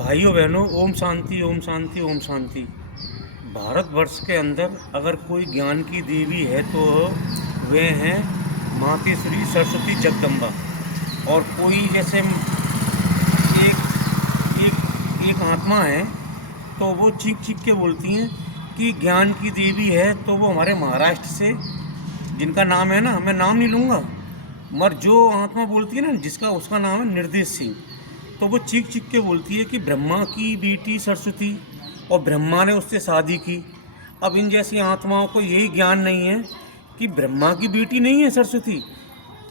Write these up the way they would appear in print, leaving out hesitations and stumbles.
भाइयों बहनों, ओम शांति ओम शांति ओम शांति। भारतवर्ष के अंदर अगर कोई ज्ञान की देवी है तो वे हैं मातेश्वरी सरस्वती जगदम्बा। और कोई जैसे एक एक एक आत्मा है तो वो चीख चीख के बोलती हैं कि ज्ञान की देवी है, तो वो हमारे महाराष्ट्र से, जिनका नाम है ना, मैं नाम नहीं लूँगा, मगर जो आत्मा बोलती है ना, जिसका उसका नाम है निर्देश सिंह। तो वो चीख चीख के बोलती है कि ब्रह्मा की बेटी सरस्वती, और ब्रह्मा ने उससे शादी की। अब इन जैसी आत्माओं को यही ज्ञान नहीं है कि ब्रह्मा की बेटी नहीं है सरस्वती,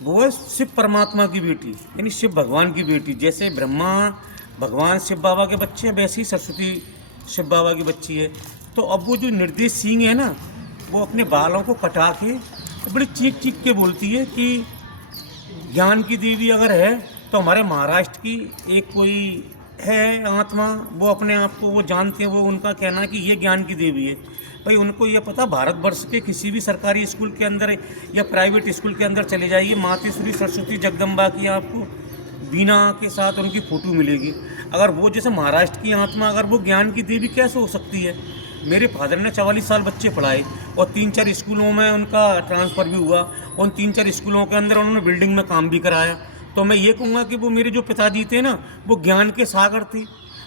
वो है शिव परमात्मा की बेटी, यानी शिव भगवान की बेटी। जैसे ब्रह्मा भगवान शिव बाबा के बच्चे हैं, वैसे ही सरस्वती शिव बाबा की बच्ची है। तो अब वो जो निर्देश सिंह है ना, वो अपने बालों को कटा के बड़ी चीख चीख के बोलती है कि ज्ञान की देवी अगर है तो हमारे महाराष्ट्र की एक कोई है आत्मा, वो अपने आप को वो जानते हैं, वो उनका कहना है कि ये ज्ञान की देवी है। भाई उनको ये पता, भारतवर्ष के किसी भी सरकारी स्कूल के अंदर या प्राइवेट स्कूल के अंदर चले जाइए, मातेश्वरी सरस्वती जगदम्बा की आपको बीना के साथ उनकी फ़ोटो मिलेगी। अगर वो जैसे महाराष्ट्र की आत्मा, अगर वो ज्ञान की देवी कैसे हो सकती है? मेरे फादर ने 44 साल बच्चे पढ़ाए और 3-4 स्कूलों में उनका ट्रांसफ़र भी हुआ। उन 3-4 स्कूलों के अंदर उन्होंने बिल्डिंग में काम भी कराया। तो मैं ये कहूँगा कि वो मेरे जो पिताजी थे ना, वो ज्ञान के सागर थे।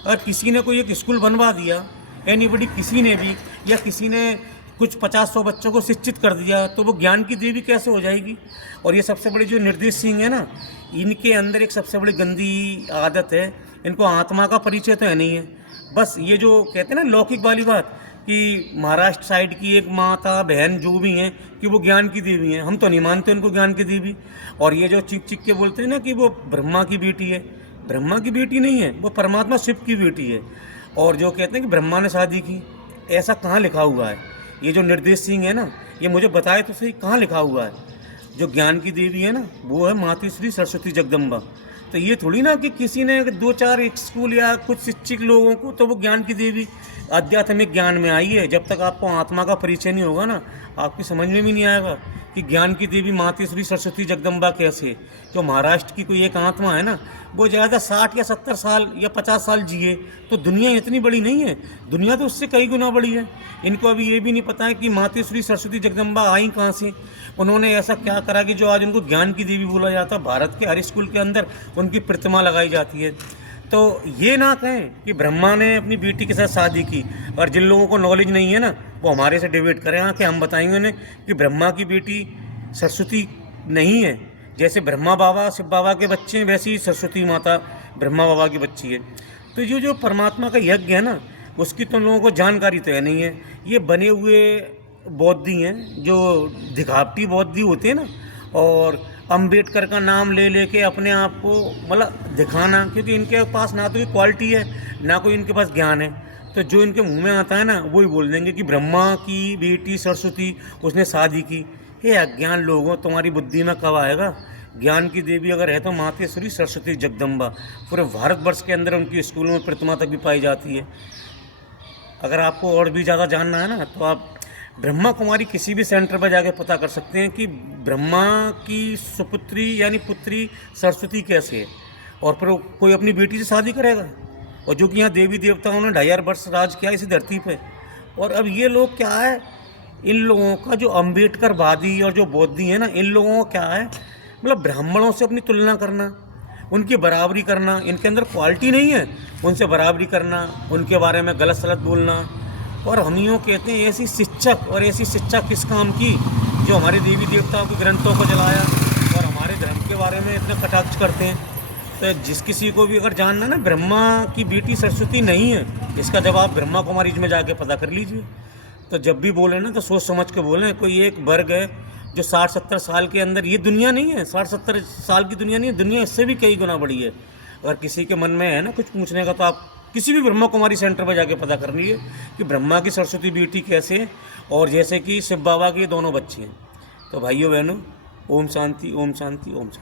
अगर किसी ने कोई एक स्कूल बनवा दिया, एनीबडी, किसी ने भी, या किसी ने कुछ 50-100 बच्चों को शिक्षित कर दिया, तो वो ज्ञान की देवी कैसे हो जाएगी? और ये सबसे बड़ी जो निर्देश सिंह है ना, इनके अंदर एक सबसे बड़ी गंदी आदत है, इनको आत्मा का परिचय तो है नहीं है। बस ये जो कहते हैं ना लौकिक वाली बात, कि महाराष्ट्र साइड की एक माता बहन जो भी हैं कि वो ज्ञान की देवी हैं, हम तो नहीं मानते उनको ज्ञान की देवी। और ये जो चिक चिक के बोलते हैं ना कि वो ब्रह्मा की बेटी है, ब्रह्मा की बेटी नहीं है, वो परमात्मा शिव की बेटी है। और जो कहते हैं कि ब्रह्मा ने शादी की, ऐसा कहाँ लिखा हुआ है? ये जो निर्देश सिंह है ना, ये मुझे बताए तो सही, कहाँ लिखा हुआ है? जो ज्ञान की देवी है ना, वो है मातेश्वरी सरस्वती जगदम्बा। तो ये थोड़ी ना कि किसी ने 2-4 एक स्कूल या कुछ शिक्षित लोगों को, तो वो ज्ञान की देवी आध्यात्मिक ज्ञान में आई है। जब तक आपको आत्मा का परिचय नहीं होगा ना, आपकी समझ में भी नहीं आएगा कि ज्ञान की देवी मातेश्वरी सरस्वती जगदम्बा कैसे है। जो महाराष्ट्र की कोई एक आत्मा है ना, वो ज़्यादा 60 या 70 साल या 50 साल जिए, तो दुनिया इतनी बड़ी नहीं है, दुनिया तो उससे कई गुना बड़ी है। इनको अभी ये भी नहीं पता है कि मातेश्वरी सरस्वती जगदम्बा आई कहाँ से, उन्होंने ऐसा क्या करा कि जो आज उनको ज्ञान की देवी बोला जाता है। भारत के हर स्कूल के अंदर उनकी प्रतिमा लगाई जाती है। तो ये ना कहें कि ब्रह्मा ने अपनी बेटी के साथ शादी की। और जिन लोगों को नॉलेज नहीं है ना, वो हमारे से डिबेट करें आके, हम बताएंगे उन्हें कि ब्रह्मा की बेटी सरस्वती नहीं है। जैसे ब्रह्मा बाबा शिव बाबा के बच्चे हैं, वैसे ही सरस्वती माता ब्रह्मा बाबा की बच्ची है। तो ये जो परमात्मा का यज्ञ है ना, उसकी तो लोगों को जानकारी तो है नहीं है। ये बने हुए बौद्धि हैं, जो दिखावटी बौद्धि होते हैं ना, और अंबेडकर का नाम ले लेके अपने आप को मतलब दिखाना, क्योंकि इनके पास ना तो कोई क्वालिटी है, ना कोई इनके पास ज्ञान है। तो जो इनके मुंह में आता है ना, वही बोल देंगे कि ब्रह्मा की बेटी सरस्वती, उसने शादी की। हे अज्ञान लोगों, तुम्हारी बुद्धि में कब आएगा? ज्ञान की देवी अगर है तो मातेश्वरी सरस्वती जगदम्बा पूरे भारतवर्ष के अंदर उनकी स्कूलों में प्रतिमा तक भी पाई जाती है। अगर आपको और भी ज़्यादा जानना है ना, तो आप ब्रह्मा कुमारी किसी भी सेंटर पर जाके पता कर सकते हैं कि ब्रह्मा की सुपुत्री यानी पुत्री सरस्वती कैसे है। और फिर कोई अपनी बेटी से शादी करेगा? और जो कि यहाँ देवी देवताओं ने 2500 वर्ष राज किया इसी धरती पे। और अब ये लोग क्या है, इन लोगों का जो अम्बेडकरवादी और जो बौद्धि है ना, इन लोगों का क्या है, मतलब ब्राह्मणों से अपनी तुलना करना, उनकी बराबरी करना। इनके अंदर क्वालिटी नहीं है, उनसे बराबरी करना, उनके बारे में गलत सलत बोलना। और हम यूँ कहते हैं, ऐसी शिक्षक और ऐसी शिक्षा किस काम की, जो हमारे देवी देवताओं के ग्रंथों को जलाया और हमारे धर्म के बारे में इतना कटाक्ष करते हैं। तो जिस किसी को भी अगर जानना ना ब्रह्मा की बेटी सरस्वती नहीं है, इसका जवाब ब्रह्मा कुमारी में जाके पता कर लीजिए। तो जब भी बोले ना, तो सोच समझ के बोलें। कोई एक वर्ग है जो 60-70 साल के अंदर, ये दुनिया नहीं है, 60-70 साल की दुनिया नहीं है, दुनिया इससे भी कई गुना बड़ी है। अगर किसी के मन में है ना कुछ पूछने का, तो आप किसी भी ब्रह्मा कुमारी सेंटर पर जाके पता कर लीजिए कि ब्रह्मा की सरस्वती बेटी कैसे है, और जैसे कि शिव बाबा के दोनों बच्चे हैं। तो भाइयों बहनों, ओम शांति ओम शांति ओम शांति।